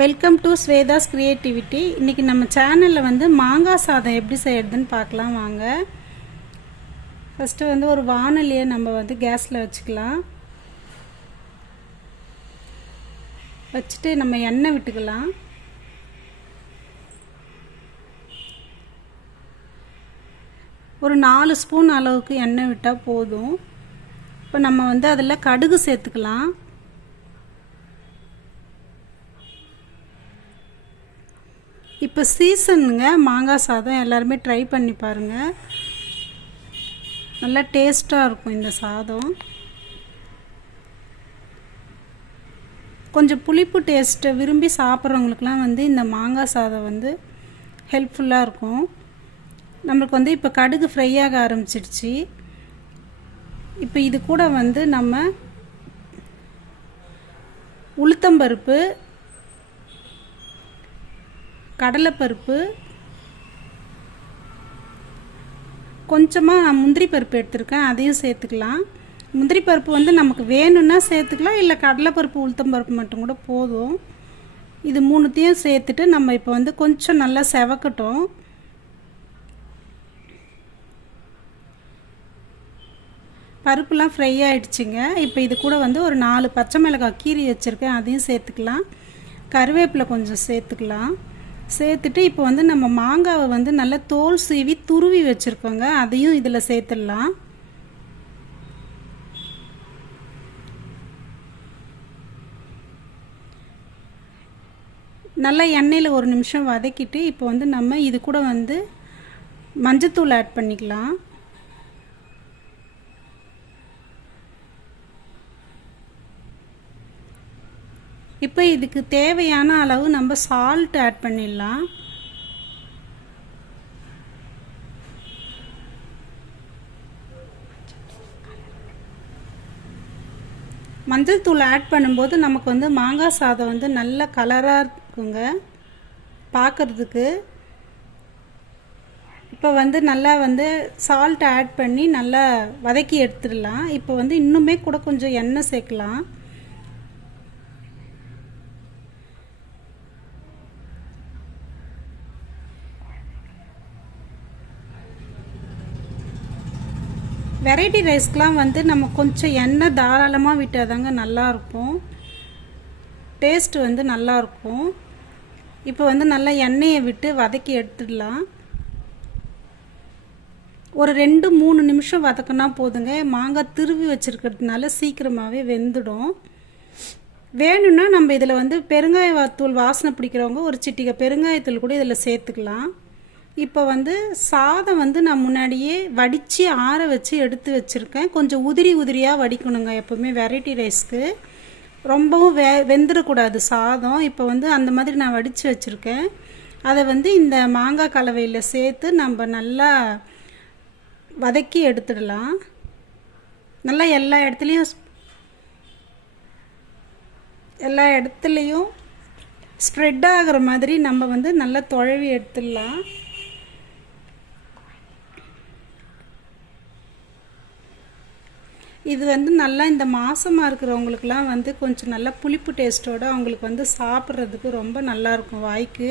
Welcome to Swetha's creativity இன்றைக்கி நம்ம சேனலில் வந்து மாங்காய் சாதம் எப்படி செய்யறதுன்னு பார்க்கலாம் வாங்க. ஃபஸ்ட்டு வந்து ஒரு வானொலியை நம்ம வந்து கேஸில் வச்சுக்கலாம். வச்சுட்டு நம்ம எண்ணெய் விட்டுக்கலாம். ஒரு நாலு ஸ்பூன் அளவுக்கு எண்ணெய் விட்டால் போதும். இப்போ நம்ம வந்து அதில் கடுகு சேர்த்துக்கலாம். இப்போ சீசனுங்க மாங்காய் சாதம் எல்லாருமே ட்ரை பண்ணி பாருங்கள் நல்லா டேஸ்ட்டாக இருக்கும் இந்த சாதம். கொஞ்சம் புளிப்பு டேஸ்ட்டை விரும்பி சாப்பிட்றவங்களுக்குலாம் வந்து இந்த மாங்காய் சாதம் வந்து ஹெல்ப்ஃபுல்லாக இருக்கும். நம்மளுக்கு வந்து இப்போ கடுகு ஃப்ரை ஆக ஆரம்பிச்சிடுச்சு. இப்போ இது கூட வந்து நம்ம உளுத்தம்பருப்பு கடலைப்பருப்பு. கொஞ்சமாக நான் முந்திரி பருப்பு எடுத்திருக்கேன் அதையும் சேர்த்துக்கலாம். முந்திரி பருப்பு வந்து நமக்கு வேணும்னா சேர்த்துக்கலாம் இல்லை கடலைப்பருப்பு உளுத்தம் பருப்பு மட்டும் கூட போதும். இது மூணுத்தையும் சேர்த்துட்டு நம்ம இப்போ வந்து கொஞ்சம் நல்லா செவக்கட்டும். பருப்புலாம் ஃப்ரை ஆகிடுச்சிங்க இப்போ இது கூட வந்து ஒரு நாலு பச்சை மிளகாய் கீரி வச்சுருக்கேன் அதையும் சேர்த்துக்கலாம். கருவேப்பிலை கொஞ்சம் சேர்த்துக்கலாம். சேர்த்துட்டு இப்போ வந்து நம்ம மாங்காவை வந்து நல்லா தோல் சீவி துருவி வச்சுருக்கோங்க. அதையும் இதில் சேர்த்துடலாம். நல்லா எண்ணெயில் ஒரு நிமிஷம் வதக்கிட்டு இப்போ வந்து நம்ம இது கூட வந்து மஞ்சத்தூள் ஆட் பண்ணிக்கலாம். இப்போ இதுக்கு தேவையான அளவு நம்ம சால்ட் ஆட் பண்ணிடலாம். மஞ்சள் தூள் ஆட் பண்ணும்போது நமக்கு வந்து மாங்காய் சாதம் வந்து நல்ல கலராக இருக்குங்க. பார்க்குறதுக்கு இப்போ வந்து நல்லா வந்து சால்ட் ஆட் பண்ணி நல்லா வதக்கி எடுத்துடலாம். இப்போ வந்து இன்னுமே கூட கொஞ்சம் எண்ணெய் சேர்க்கலாம். வெரைட்டி ரைஸ்க்கெலாம் வந்து நம்ம கொஞ்சம் எண்ணெய் தாராளமாக விட்டால் தாங்க நல்லாயிருக்கும். டேஸ்ட் வந்து நல்லாயிருக்கும். இப்போ வந்து நல்லா எண்ணெயை விட்டு வதக்கி எடுத்துடலாம். ஒரு ரெண்டு மூணு நிமிஷம் வதக்கினா போதுங்க. மாங்காய் திருவி வச்சுருக்கிறதுனால சீக்கிரமாகவே வெந்துடும். வேணும்னா நம்ம இதில் வந்து பெருங்காயத்தூள் வாசனை பிடிக்கிறவங்க ஒரு சிட்டிகை பெருங்காயத்தூள் கூட இதில் சேர்த்துக்கலாம். இப்போ வந்து சாதம் வந்து நான் முன்னாடியே வடித்து ஆற வச்சு எடுத்து வச்சுருக்கேன். கொஞ்சம் உதிரி உதிரியாக வடிக்கணுங்க எப்போவுமே வெரைட்டி ரைஸ்க்கு ரொம்பவும் வெ வெந்துடக்கூடாது சாதம். இப்போ வந்து அந்த மாதிரி நான் வடித்து வச்சுருக்கேன். அதை வந்து இந்த மாங்காய் கலவையில் சேர்த்து நம்ம நல்லா வதக்கி எடுத்துடலாம். நல்லா எல்லா இடத்துலையும் எல்லா இடத்துலையும் ஸ்ப்ரெட் ஆகிற மாதிரி நம்ம வந்து நல்லா தொழவி எடுத்துடலாம். இது வந்து நல்லா இந்த மாசமாக இருக்கிறவங்களுக்குலாம் வந்து கொஞ்சம் நல்லா புளிப்பு டேஸ்ட்டோடு அவங்களுக்கு வந்து சாப்பிட்றதுக்கு ரொம்ப நல்லாயிருக்கும் வாய்க்கு.